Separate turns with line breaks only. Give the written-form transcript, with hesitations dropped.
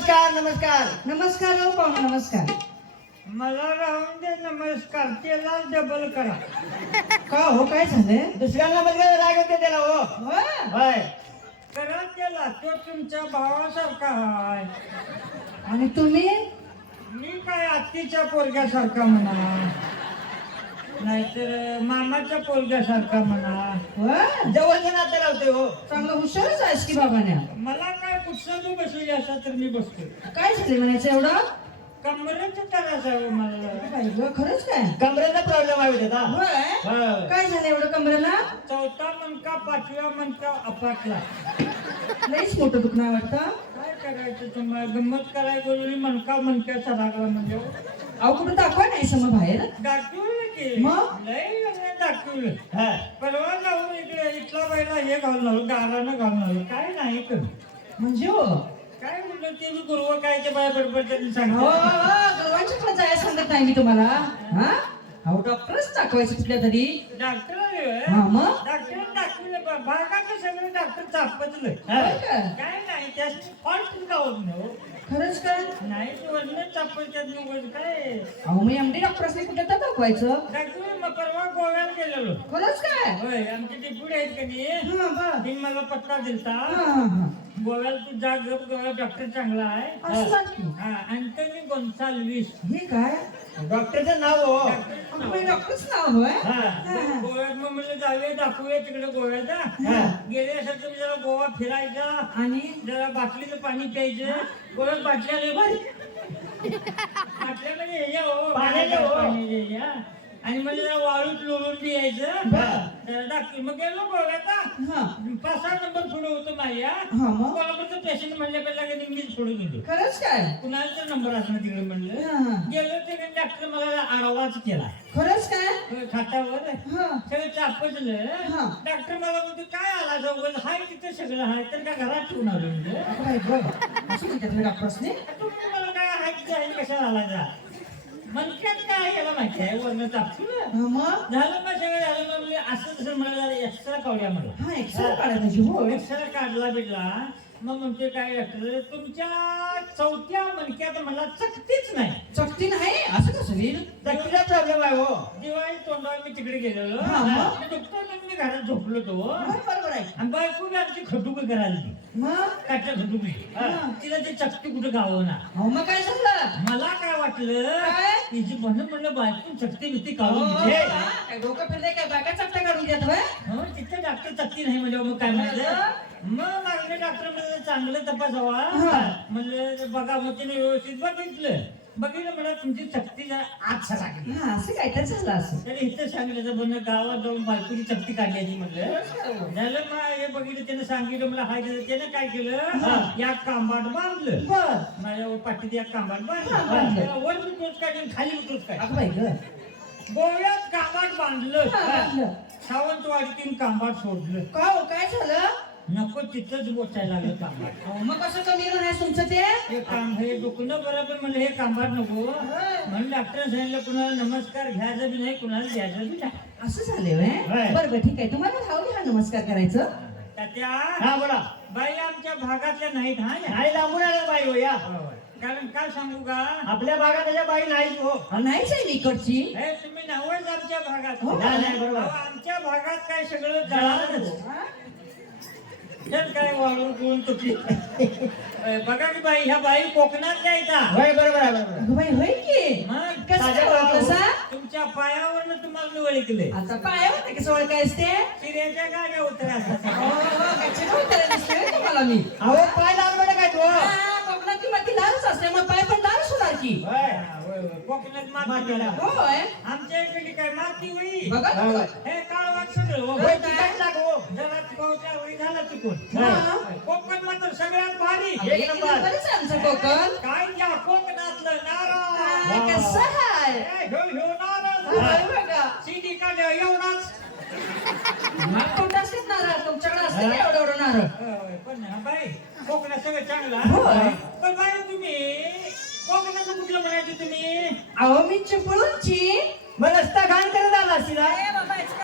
नमस्कार नमस्कार
नमस्कार हो पाहुणे नमस्कार.
मला राहून दे नमस्कार, त्याला डबल करा.
का हो काय झालंय?
दुसऱ्यांना नमस्कार राग होते त्याला हो
होय.
होय
करा त्याला, तो तुमच्या भावासारखा आहे.
आणि तुम्ही
मी काय आत्तीच्या पोरग्यासारखा म्हणा, नाहीतर मामाच्या पोरग्यासारखा म्हणा.
होय.
जवळचे नाते लावते हो
चांगलं हुशारच आहेस की बाबाने.
मला काय कुठं तू बसली असा तर मी बसतो.
काय झाले म्हणायचं एवढं?
कमरेचं त्रास आहे हो मला.
बाई गं, खरंच काय?
कमरेचा प्रॉब्लेम आहे होते का
होय.
होय.
काय झालं एवढं कमरेला?
चौथा मनका पाचव्या मनका अपाटला.
लईच मोठं दुखणं वाटतं.
काय करायचं तुम्हाला, गंमत करायला बोलून मनका मनक्याचा लागला म्हणजे.
अहो कुठं दाखवा नाही सम बाहेर.
दाखवलं की
मग?
लई वेळा दाखवलं.
हा.
परवा जाऊन इकडे इथला बाईला हे घालून आलो, गारानं घालून आलो. काय नाही कर
म्हणजे हो
काय म्हणलं ते मी गुरुव काय ते बाय बडबड त्यांनी
हो
सांगितलं.
गर्वांच्या कडे जायला सांगत नाही मी तुम्हाला. हा अहो डॉक्टरच दाखवायचं कुठल्या तरी.
डॉक्टर
हा मग?
डॉक्टर दाखवलं भागाचं सगळं डॉक्टर चापतलं.
होय का?
काय नाही त्या फॉल्ट गावत नाही.
खरंच काय?
नाही ते वरण चापत काय
अहो मी एमडी डॉक्टर असले कुठे तर दाखवायचं.
डॉक्टर मग परवा गोव्याला गेलेलो.
खरंच काय?
होय आमचे डेप्युटी आहेत का नाही,
हा बर.
त्यांनी मला पत्ता दिलता.
हा हा हा.
गोव्याला तू जा, गप गोव्याला डॉक्टर चांगला आहे.
असं झालं की?
हा अँटनी गोन्साल्विस.
हे काय?
डॉक्टरचं नाव हो
डॉक्टरच नाव होय.
हा.
हा, हा.
गोव्यात मग म्हणलं जाऊया दाखवूया तिकडे गोव्याचा.
हा.
गेले असेल तुम्ही जरा गोवा फिरायचा,
आणि
जरा बाटलीचं पाणी प्यायचं. गोव्यात बाटल्या लय भारी. बाटल्यामध्ये हे हो,
पाण्याचं हो.
पाणी हे या. आणि म्हणजे जरा वाळूत लोळून बी यायचं.
बरं.
जरा दाखव मग गेलो गोव्याचा.
हा
5-6 नंबर पुढे होतो माझ्या.
हा मग?
कोल्हापूरचं पेशंट म्हणल्या पहिला मीच सोडून गेलो.
खरंच काय?
कुणाचा नंबर असणार तिकडे म्हणलं.
हा, हा.
गेलो ते डॉक्टर मला आडवाच केला
खरंच काय?
खाटावर.
हा
सगळं चापजलं.
हा.
डॉक्टर मला म्हणतो काय आला जाऊ, हाय तिथं सगळं हाय तर काय घरात ठेवून आलो म्हणजे.
बाई गं. असं म्हणतात तुम्ही डॉक्टर्सने?
तुम्ही मला काय हाय तिथं आहे कशाला आला जा म्हणतात काय याला माहिती आहे वरण चापलं.
हा मग?
झालं मग सगळं झालं मग मी असं तसं मला एक्स्ट्रा काढूया मला.
हा एक्सरे काढायला पाहिजे हो.
एक्स्ट्रा काढला बिडला. मग म्हणते काय डॉक्टर तुमच्या चौथ्या मणक्यात मला चकतीच नाही.
चकती नाही असं कसं होईल?
चक्कीचा प्रॉब्लेम आहे हो
दिवाळी तोंडावर मी तिकडे गेलेलो.
हा, मग?
डॉक्टर मी घरात झोपलो तो.
होय, बरोबर आहे.
आणि बायको बी आमची खटुक करायला
मग?
काट्या खटुकली.
हा.
तिला ते चकती कुठं गावं ना.
अहो मग काय झालं?
मला काय वाटलं
काय?
तिची म्हणलं बायको चकती बिकती
अहो,
काढून घे.
काय डोकं फिरलंय काय? बाका चपट्या काढून घेत होय?
हो तिथे डॉक्टर चकती नाही म्हणजे मग काय म्हणलं. मग मागले डॉक्टर म्हणलं चांगलं तपासावा.
हा.
म्हणलं बघा मग तिने व्यवस्थित बघितलं म्हणा तुमची चकती जरा आत लागली.
हा असं काय तर झालं असं.
त्याने इथं सांगितलं पण गावात जाऊन बायकोची चकती काढल्याची म्हटलं. झालं मग हे बघितलं त्याने सांगितलं मला हाय त्याने काय केलं या कांबाट बांधलं.
बर.
माझ्या पाठीत या कांबाट
हा,
बांधलं.
बांधलं.
त्याला वर मी तोच काढली आणि खाली मी तोच काढली.
अगं बाई गं.
गोव्यात कांबाट बांधलं.
हा, बांधलं.
सावंतवाडीतून कांबाट सोडलं.
का हो काय झालं?
नको तिथंच बोचायला लागलं कांबाट.
अहो, मग कसं कमी नाही तुमचं ते?
हे दुखणं बरोबर म्हणलं हे कांबाट नको म्हणून डॉक्टर सांगितलं कुणाला नमस्कार घ्यायचा बी नाही कुणाला द्यायचा बी नाही.
असं झाले होय?
होय.
बरं बरं ठीक आहे. तुम्हाला राहू द्या नमस्कार करायचं.
तात्या
हा बोला
बाई आमच्या भागातल्या नाहीत हा या.
नाही लांबून आलं बाई हो या
कारण काय सांगू का
आपल्या भागात त्याच्या बाई नाहीच हो
अहो, नाहीच आहे मी इकडची.
हे तुम्ही नावच आमच्या भागात.
हो.
नाही, नाही, बरोबर.
अहो, आमच्या भागात काय सगळं जळालंच.
हा?
चल काय वाळून गुळून तुटली. बघा की बाई ह्या बाई कोकणात द्यायचा.
होय बरोबर आहे बरोबर आहे.
अगं बाई होय की.
मग
कसं
साध्या
काय ओळखलं सा?
तुमच्या पायावरनं तुम्हाला मी ओळखले.
आता पाय होते कसं ओळखायचं ते?
चिऱ्याच्या गाड्या उतरा
हो, हो, गच्ची नव्हतं दिसलं होय तुम्हाला मी.
अहो पाय लाल बेटा काय तो
हा, कोकणातली माती लालच असते मग पाय पण लालच होणार की.
कोकणात माती
मातीला.
होय.
आमच्या इकडे काय माती होई.
बघा
होय.
बघा.
हे काळवाट सगळं हो.
होय तिकट लाग हो
जरा चुकवच्या वेळी झाला चुकून.
हा.
कोकण मात्र सगळ्यात भारी.
एक नंबरच आहे आमचं कोकण.
काय या कोकणातलं नारळ.
हा, कसं आहे?
हे घेऊ घेऊ नारळ.
होय बघा.
शिडी काढल्या एवढाच.
मग कोणतं असतात नारळ? तुमच्याकडे असते ना एवढं एवढं नारळ?
होय, पण हा बाई कोकणात सगळं चांगलं.
होय.
पण बाई तुम्ही कोकणाचं कुठलं म्हणायचं तुम्ही.
अहो मी चिपळूणची.
मला